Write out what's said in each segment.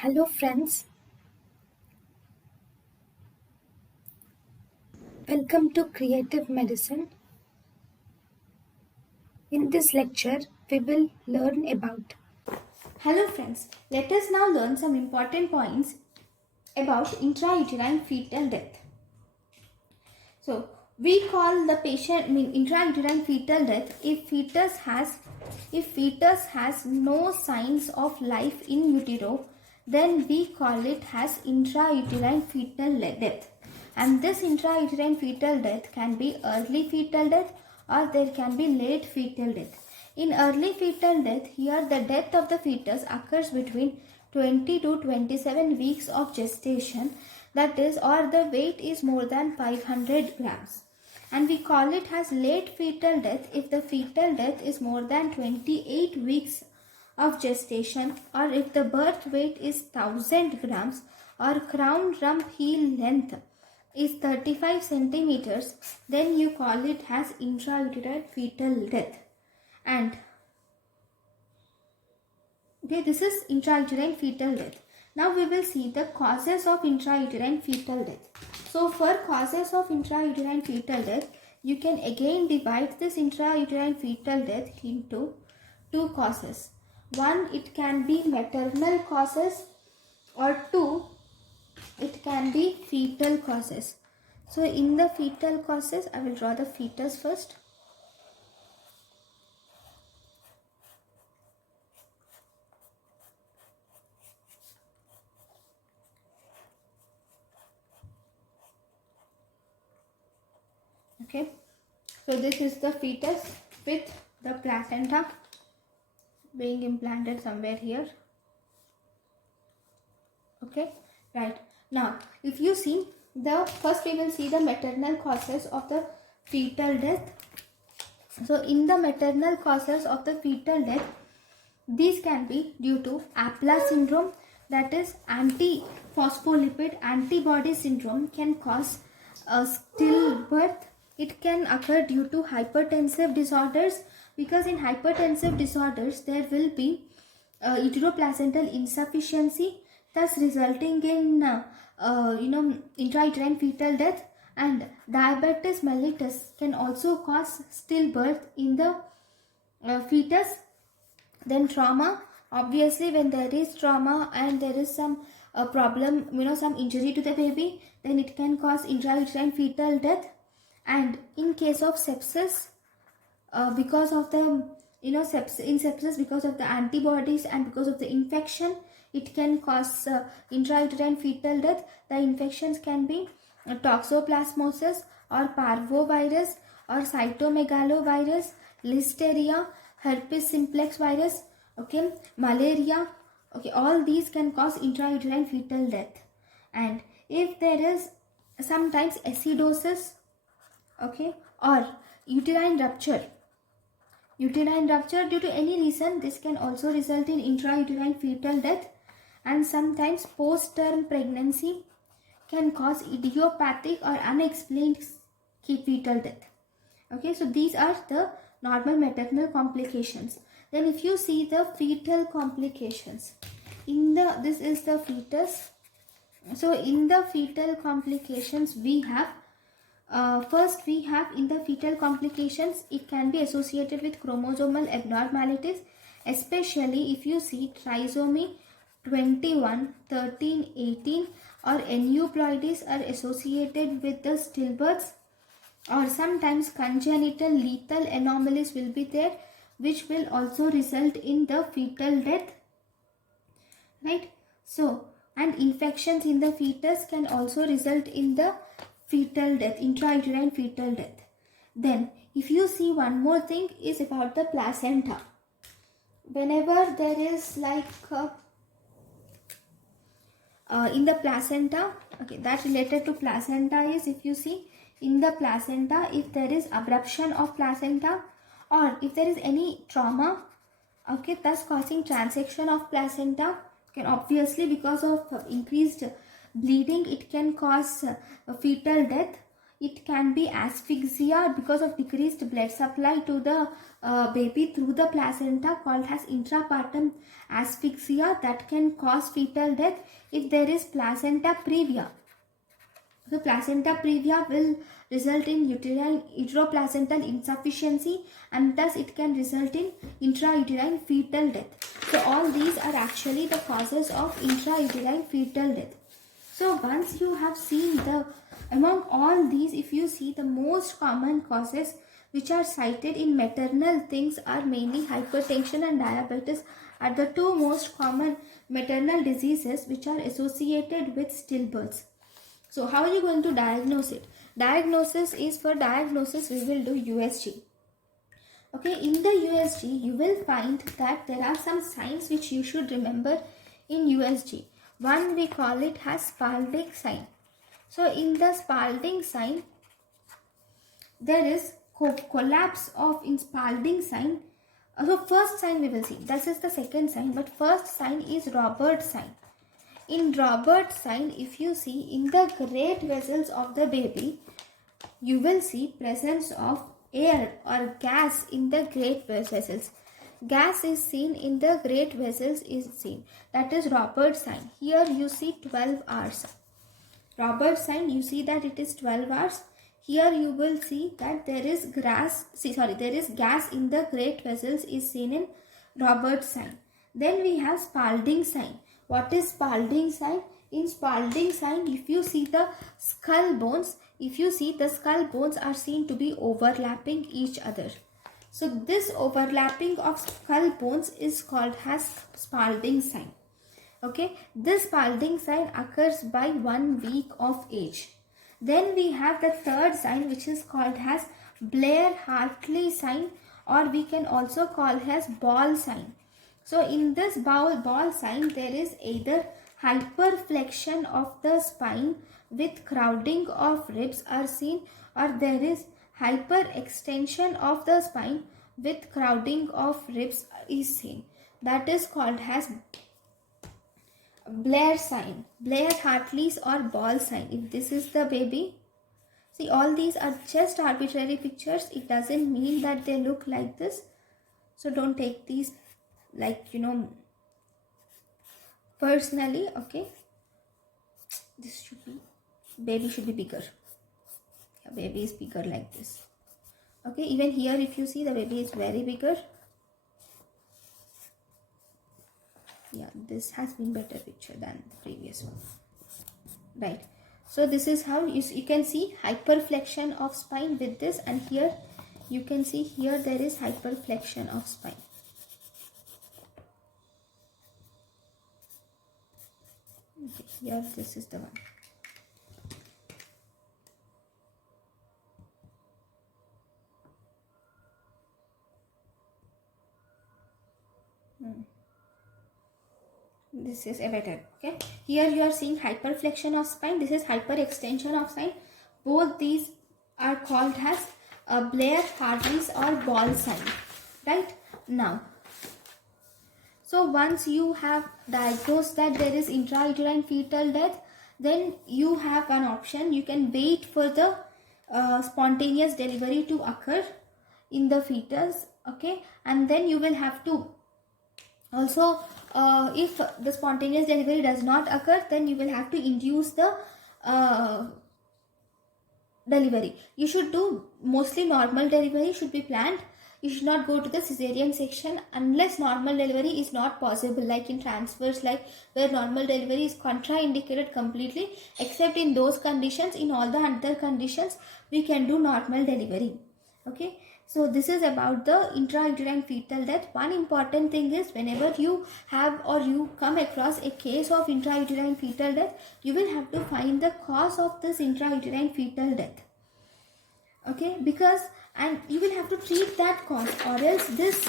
Hello friends, welcome to Creative Medicine. In this lecture, we will learn about. Hello friends, let us now learn some important points about intrauterine fetal death. So, we call the patient intrauterine fetal death if fetus has no signs of life in utero, then we call it as intrauterine fetal death. And this intrauterine fetal death can be early fetal death or there can be late fetal death. In early fetal death, here the death of the fetus occurs between 20 to 27 weeks of gestation, that is, or the weight is more than 500 grams. And we call it as late fetal death if the fetal death is more than 28 weeks of gestation, or if the birth weight is 1000 grams or crown rump heel length is 35 centimeters, then you call it as intrauterine fetal death. And okay, this is intrauterine fetal death. Now we will see the causes of intrauterine fetal death. So for causes of intrauterine fetal death, you can again divide this intrauterine fetal death into two causes. One, it can be maternal causes, or two, it can be fetal causes. So in the fetal causes, I will draw the fetus first. Okay, so this is the fetus with the placenta being implanted somewhere here. Okay, right. Now if you see, the first we will see the maternal causes of the fetal death. So in the maternal causes of the fetal death, these can be due to APLA syndrome, that is anti-phospholipid antibody syndrome, can cause a stillbirth. It can occur due to hypertensive disorders, because in hypertensive disorders there will be uteroplacental insufficiency, thus resulting in intrauterine fetal death. And diabetes mellitus can also cause stillbirth in the fetus. Then trauma, obviously when there is trauma and there is some problem, some injury to the baby, then it can cause intrauterine fetal death. And in case of sepsis, because of the sepsis because of the antibodies and because of the infection, it can cause intrauterine fetal death. The infections can be toxoplasmosis or parvovirus or cytomegalovirus, listeria, herpes simplex virus, okay, malaria. Okay, all these can cause intrauterine fetal death. And if there is sometimes acidosis, okay, or uterine rupture due to any reason, this can also result in intrauterine fetal death. And sometimes post-term pregnancy can cause idiopathic or unexplained fetal death. Okay, so these are the normal maternal complications. Then if you see the fetal complications, this is the fetus. So in the fetal complications we have, first we have, in the fetal complications, it can be associated with chromosomal abnormalities, especially if you see trisomy 21, 13, 18 or aneuploidies are associated with the stillbirths, or sometimes congenital lethal anomalies will be there, which will also result in the fetal death, right? So, and infections in the fetus can also result in the fetal death, intrauterine fetal death. Then if you see, one more thing is about the placenta. Whenever there is like in the placenta, okay, that related to placenta is, if you see in the placenta, if there is abruption of placenta or if there is any trauma, okay, thus causing transection of placenta, can obviously, because of increased bleeding, it can cause fetal death. It can be asphyxia because of decreased blood supply to the baby through the placenta, called as intrapartum asphyxia, that can cause fetal death if there is placenta previa. So placenta previa will result in uteroplacental insufficiency, and thus it can result in intrauterine fetal death. So all these are actually the causes of intrauterine fetal death. So once you have seen among all these, if you see, the most common causes which are cited in maternal things are mainly hypertension and diabetes, are the two most common maternal diseases which are associated with stillbirths. So how are you going to diagnose it? Diagnosis is, for diagnosis we will do USG. Okay, in the USG you will find that there are some signs which you should remember in USG. One, we call it as Spalding sign. So in the Spalding sign, there is collapse of in Spalding sign. So first sign we will see, this is the second sign, but first sign is Robert sign. In Robert sign, if you see, in the great vessels of the baby, you will see presence of air or gas in the great vessels. Gas is seen in the great vessels is seen. That is Robert sign. Here you see 12 hours. Robert sign, you see that it is 12 hours. Here you will see that there is gas in the great vessels is seen in Robert sign. Then we have Spalding sign. What is Spalding sign? In Spalding sign, if you see the skull bones, are seen to be overlapping each other. So this overlapping of skull bones is called as Spalding sign. Okay, this Spalding sign occurs by 1 week of age. Then we have the third sign, which is called as Blair-Hartley sign, or we can also call as ball sign. So in this ball sign, there is either hyperflexion of the spine with crowding of ribs are seen, or there is hyperextension of the spine with crowding of ribs is seen. That is called as Blair sign, Blair-Hartley's or ball sign. If this is the baby, see, all these are just arbitrary pictures. It doesn't mean that they look like this. So don't take these like, personally. Okay, this should be, baby should be bigger. Yeah, baby is bigger like this. Okay, even here if you see, the baby is very bigger. Yeah, this has been better picture than the previous one, right? So this is how you can see hyperflexion of spine with this, and here you can see here there is hyperflexion of spine. Okay, here this is the one. This is a better. Okay, here you are seeing hyperflexion of spine. This is hyperextension of spine. Both these are called as Blair-Hartley's or ball sign, right? Now, so once you have diagnosed that there is intrauterine fetal death, then you have one option. You can wait for the spontaneous delivery to occur in the fetus. Okay, and then you will have to also, if the spontaneous delivery does not occur, then you will have to induce the delivery. You should do mostly normal delivery should be planned. You should not go to the cesarean section unless normal delivery is not possible, like in transfers, like where normal delivery is contraindicated completely. Except in those conditions, in all the other conditions we can do normal delivery. Okay, so this is about the intrauterine fetal death. One important thing is, whenever you have or you come across a case of intrauterine fetal death, you will have to find the cause of this intrauterine fetal death. Okay, because, and you will have to treat that cause, or else this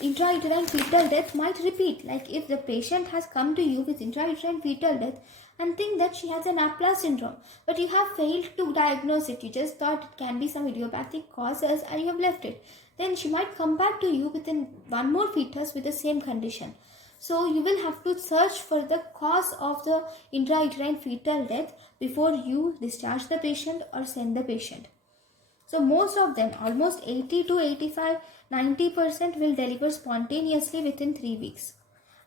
intrauterine fetal death might repeat. Like if the patient has come to you with intrauterine fetal death and think that she has an Laplace syndrome, but you have failed to diagnose it, you just thought it can be some idiopathic causes and you have left it, then she might come back to you within one more fetus with the same condition. So you will have to search for the cause of the intrauterine fetal death before you discharge the patient or send the patient. So most of them, almost 80 to 85, 90% will deliver spontaneously within 3 weeks.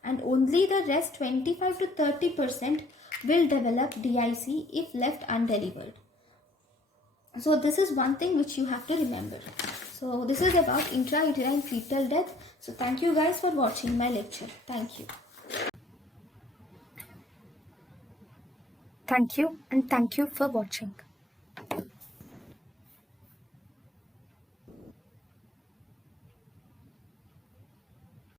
And only the rest 25 to 30% will develop DIC if left undelivered. So this is one thing which you have to remember. So this is about intrauterine fetal death. So thank you guys for watching my lecture. Thank you. Thank you and thank you for watching.